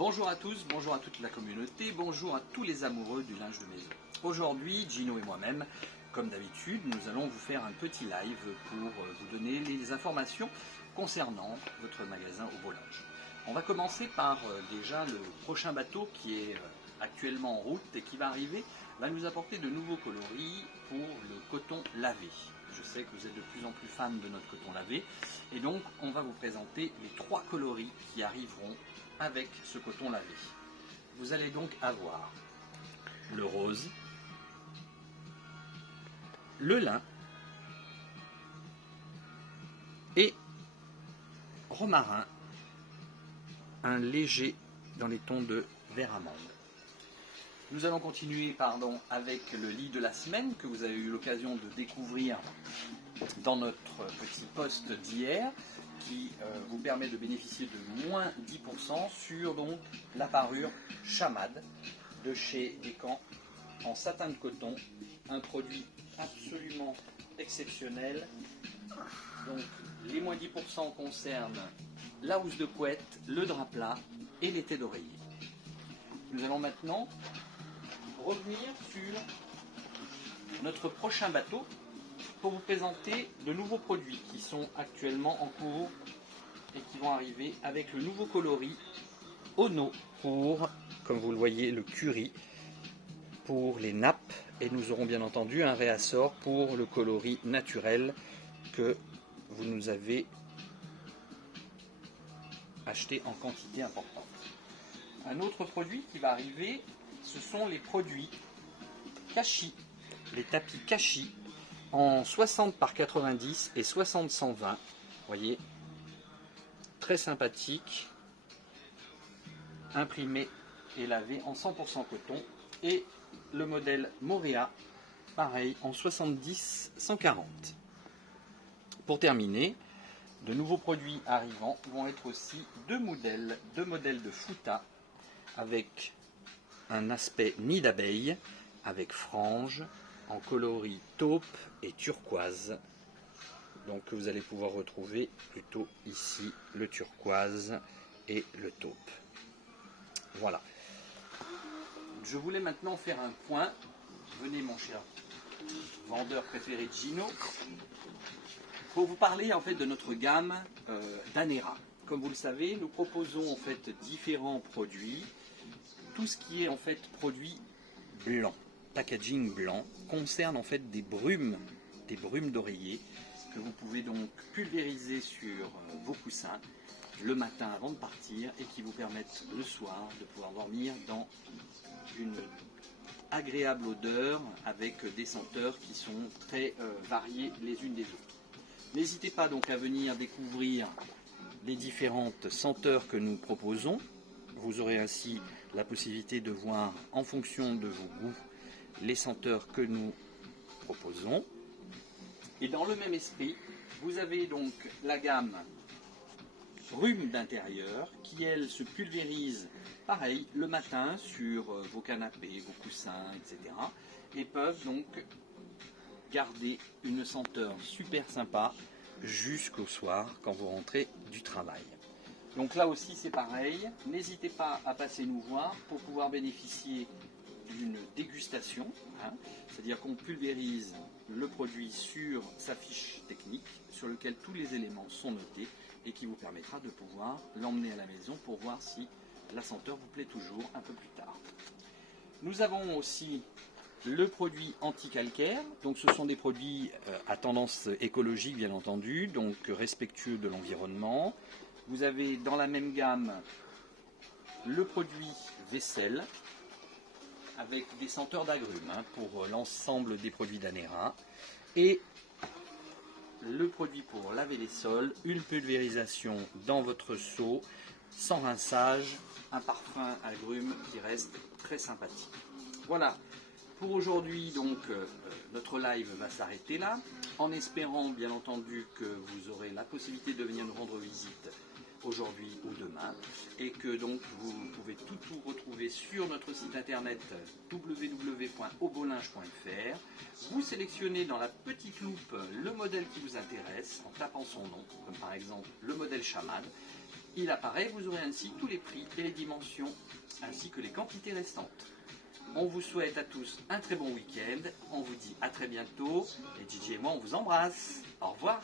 Bonjour à tous, bonjour à toute la communauté, bonjour à tous les amoureux du linge de maison. Aujourd'hui, Gino et moi-même, comme d'habitude, nous allons vous faire un petit live pour vous donner les informations concernant votre magasin au beau linge. On va commencer par déjà le prochain bateau qui est actuellement en route et qui va arriver, va nous apporter de nouveaux coloris pour le coton lavé. Je sais que vous êtes de plus en plus fans de notre coton lavé et donc on va vous présenter les 3 coloris qui arriveront avec ce coton lavé. Vous allez donc avoir le rose, le lin et romarin, un léger dans les tons de vert amande. Nous allons continuer avec le lit de la semaine que vous avez eu l'occasion de découvrir dans notre petit post d'hier qui vous permet de bénéficier de moins 10% sur donc la parure Chamad de chez Descamps en satin de coton, un produit absolument exceptionnel. Donc les moins 10% concernent la housse de couette, le drap plat et l'été d'oreiller. Nous allons maintenant revenir sur notre prochain bateau pour vous présenter de nouveaux produits qui sont actuellement en cours et qui vont arriver avec le nouveau coloris Ono pour, comme vous le voyez, le curry pour les nappes, et nous aurons bien entendu un réassort pour le coloris naturel que vous nous avez acheté en quantité importante. Un autre produit qui va arriver, ce sont les produits Kashi, les tapis Kashi en 60 par 90 et 60-120. Vous voyez, très sympathique, imprimé et lavé en 100% coton. Et le modèle Morea, pareil, en 70-140. Pour terminer, de nouveaux produits arrivants vont être aussi deux modèles de Futa avec un aspect nid d'abeille, avec franges, en coloris taupe et turquoise. Donc vous allez pouvoir retrouver plutôt ici le turquoise et le taupe. Voilà. Je voulais maintenant faire un point. Venez mon cher vendeur préféré Gino, pour vous parler en fait de notre gamme d'Anera. Comme vous le savez, nous proposons en fait différents produits. Tout ce qui est en fait produit blanc, packaging blanc, concerne en fait des brumes d'oreiller que vous pouvez donc pulvériser sur vos coussins le matin avant de partir et qui vous permettent le soir de pouvoir dormir dans une agréable odeur avec des senteurs qui sont très variées les unes des autres. N'hésitez pas donc à venir découvrir les différentes senteurs que nous proposons. Vous aurez ainsi la possibilité de voir en fonction de vos goûts les senteurs que nous proposons. Et dans le même esprit, vous avez donc la gamme Brume d'intérieur qui, elle, se pulvérise pareil le matin sur vos canapés, vos coussins, etc. Et peuvent donc garder une senteur super sympa jusqu'au soir quand vous rentrez du travail. Donc là aussi c'est pareil, n'hésitez pas à passer nous voir pour pouvoir bénéficier d'une dégustation, c'est-à-dire qu'on pulvérise le produit sur sa fiche technique sur lequel tous les éléments sont notés et qui vous permettra de pouvoir l'emmener à la maison pour voir si la senteur vous plaît toujours un peu plus tard. Nous avons aussi le produit anti-calcaire, donc ce sont des produits à tendance écologique bien entendu, donc respectueux de l'environnement. Vous avez dans la même gamme le produit vaisselle avec des senteurs d'agrumes pour l'ensemble des produits d'Anera et le produit pour laver les sols, une pulvérisation dans votre seau sans rinçage, un parfum agrumes qui reste très sympathique. Voilà, pour aujourd'hui donc notre live va s'arrêter là, en espérant bien entendu que vous aurez la possibilité de venir nous rendre visite aujourd'hui ou demain, et que donc vous pouvez tout retrouver sur notre site internet www.aubeaulinge.fr. Vous sélectionnez dans la petite loupe le modèle qui vous intéresse en tapant son nom, comme par exemple le modèle Chamad, il apparaît, vous aurez ainsi tous les prix et les dimensions, ainsi que les quantités restantes. On vous souhaite à tous un très bon week-end, on vous dit à très bientôt, et Gigi et moi on vous embrasse. Au revoir.